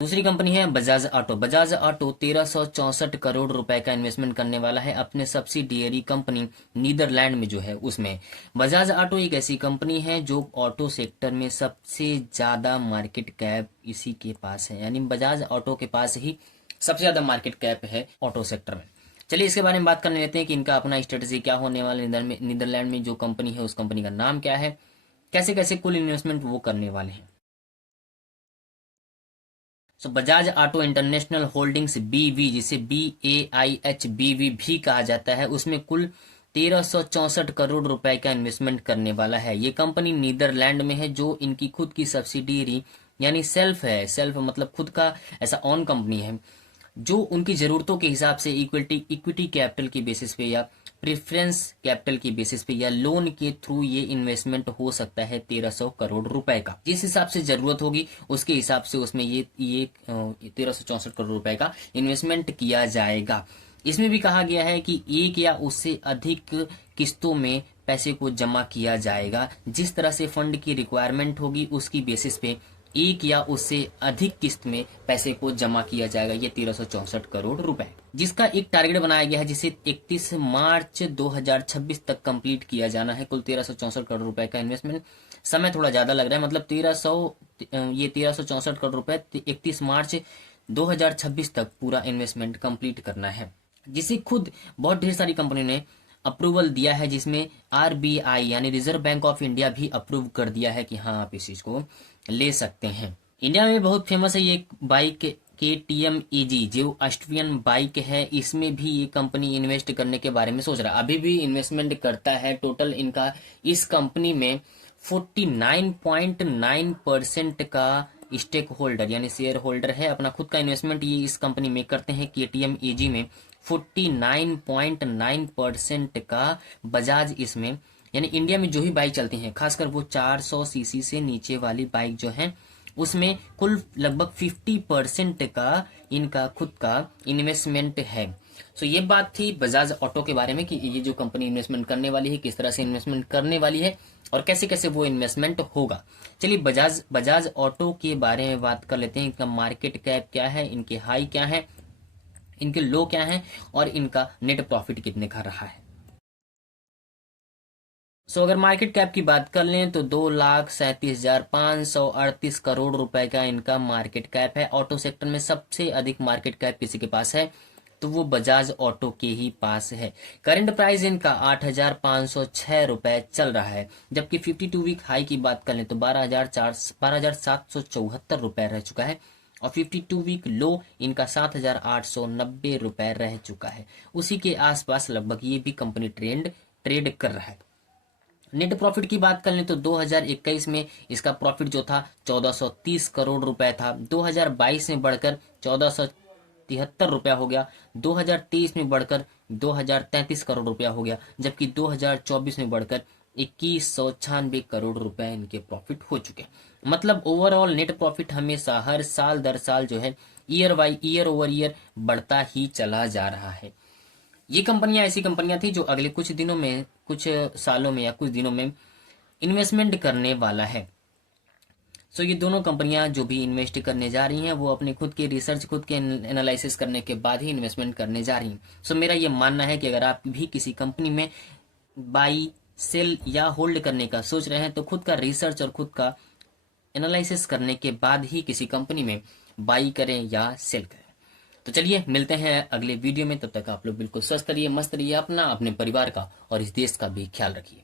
दूसरी कंपनी है Bajaj auto. Bajaj auto 1364 crore रुपए का इन्वेस्टमेंट करने वाला है अपने सब्सिडियरी कंपनी नीदरलैंड में जो है उसमें। बजाज ऑटो एक ऐसी कंपनी है जो ऑटो सेक्टर में सबसे ज्यादा मार्केट कैप इसी के पास है, यानी बजाज ऑटो के पास ही सबसे ज्यादा मार्केट कैप है ऑटो सेक्टर में। चलिए इसके बारे में बात कर लेते हैं कि इनका अपना स्ट्रेटेजी क्या होने वाला है, नीदरलैंड में जो कंपनी है उस कंपनी का नाम क्या है, कैसे कैसे कुल इन्वेस्टमेंट वो करने वाले हैं। बजाज ऑटो इंटरनेशनल होल्डिंग्स बीवी, जिसे BAIH भी कहा जाता है, उसमें कुल 1364 करोड़ रुपए का इन्वेस्टमेंट करने वाला है। ये कंपनी नीदरलैंड में है जो इनकी खुद की सब्सिडियरी यानी सेल्फ है। सेल्फ मतलब खुद का ऐसा ऑन कंपनी है जो उनकी जरूरतों के हिसाब से इक्विटी कैपिटल की बेसिस पे या प्रेफरेंस कैपिटल की बेसिस पे या लोन के थ्रू ये इन्वेस्टमेंट हो सकता है 1300 करोड़ रुपए का। जिस हिसाब से जरूरत होगी उसके हिसाब से उसमें ये 1364 करोड़ रुपए का इन्वेस्टमेंट किया जाएगा। इसमें भी कहा गया है कि एक या उससे अधिक किस्तों में पैसे को जमा किया जाएगा। जिस तरह से फंड की रिक्वायरमेंट होगी उसकी बेसिस पे एक या उससे अधिक किस्त में पैसे को जमा किया जाएगा ये 1364 करोड़ रुपए, जिसका एक टारगेट बनाया गया है जिसे 31 मार्च 2026 तक कंप्लीट किया जाना है। कुल 1364 करोड़ रुपए का इन्वेस्टमेंट, समय थोड़ा ज्यादा लग रहा है, मतलब 1364 करोड़ रुपए 31 मार्च 2026 तक पूरा इन्वेस्टमेंट कंप्लीट करना है, जिसे खुद बहुत ढेर सारी कंपनी ने अप्रूवल दिया है, जिसमें RBI यानी रिजर्व बैंक ऑफ इंडिया भी अप्रूव कर दिया है कि हाँ आप इस चीज को ले सकते हैं। इंडिया में बहुत फेमस है ये बाइक KTM EG, जो ऑस्ट्रियन बाइक है। इसमें भी ये कंपनी इन्वेस्ट करने के बारे में सोच रहा है, अभी भी इन्वेस्टमेंट करता है। टोटल इनका इस कंपनी में 49.9% का स्टेक होल्डर यानी शेयर होल्डर है। अपना खुद का इन्वेस्टमेंट ये इस कंपनी में करते हैं KTM EG में 49.9% का बजाज इसमें, यानी इंडिया में जो भी बाइक चलती हैं खासकर वो 400 सीसी से नीचे वाली बाइक जो है उसमें कुल लगभग 50% का इनका खुद का इन्वेस्टमेंट है। ये बात थी बजाज ऑटो के बारे में कि ये जो कंपनी इन्वेस्टमेंट करने वाली है किस तरह से इन्वेस्टमेंट करने वाली है और कैसे कैसे वो इन्वेस्टमेंट होगा। चलिए बजाज ऑटो के बारे में बात कर लेते हैं। इनका मार्केट कैप क्या है, इनके हाई क्या है, इनके लो क्या है और इनका नेट प्रॉफिट कितने का रहा है। अगर मार्केट कैप की बात कर लें तो 2,37,538 करोड़ रुपए का इनका मार्केट कैप है। ऑटो सेक्टर में सबसे अधिक मार्केट कैप किसी के पास है तो वो बजाज ऑटो के ही पास है। करंट प्राइस इनका 8,506 रुपए चल रहा है, जबकि 52 वीक हाई की बात कर लें तो 12,774 रुपए रह चुका है और 52 वीक लो इनका 7,890 रुपए रह चुका है। उसी के आसपास लगभग ये भी कंपनी ट्रेड कर रहा है। नेट प्रॉफिट की बात कर लें तो 2021 में इसका प्रॉफिट जो था 1430 करोड़ रुपए था, 2022 में बढ़कर 1473 रुपया हो गया, 2023 में बढ़कर 2033 करोड़ रुपया हो गया, जबकि 2024 में बढ़कर 2196 करोड़ रुपए इनके प्रॉफिट हो चुके हैं। मतलब ओवरऑल नेट प्रॉफिट हमेशा हर साल दर साल जो है ईयर ओवर ईयर बढ़ता ही चला जा रहा है। ये कंपनियां ऐसी कंपनियां थी जो अगले कुछ दिनों में, कुछ सालों में या कुछ दिनों में इन्वेस्टमेंट करने वाला है। ये दोनों कंपनियां जो भी इन्वेस्ट करने जा रही हैं वो अपने खुद के रिसर्च, खुद के एनालिसिस करने के बाद ही इन्वेस्टमेंट करने जा रही हैं। मेरा ये मानना है कि अगर आप भी किसी कंपनी में बाई, सेल या होल्ड करने का सोच रहे हैं तो खुद का रिसर्च और खुद का एनालिसिस करने के बाद ही किसी कंपनी में बाई करें या सेल करें। तो चलिए मिलते हैं अगले वीडियो में, तब तक आप लोग बिल्कुल स्वस्थ रहिए, मस्त रहिए, अपना अपने परिवार का और इस देश का भी ख्याल रखिए।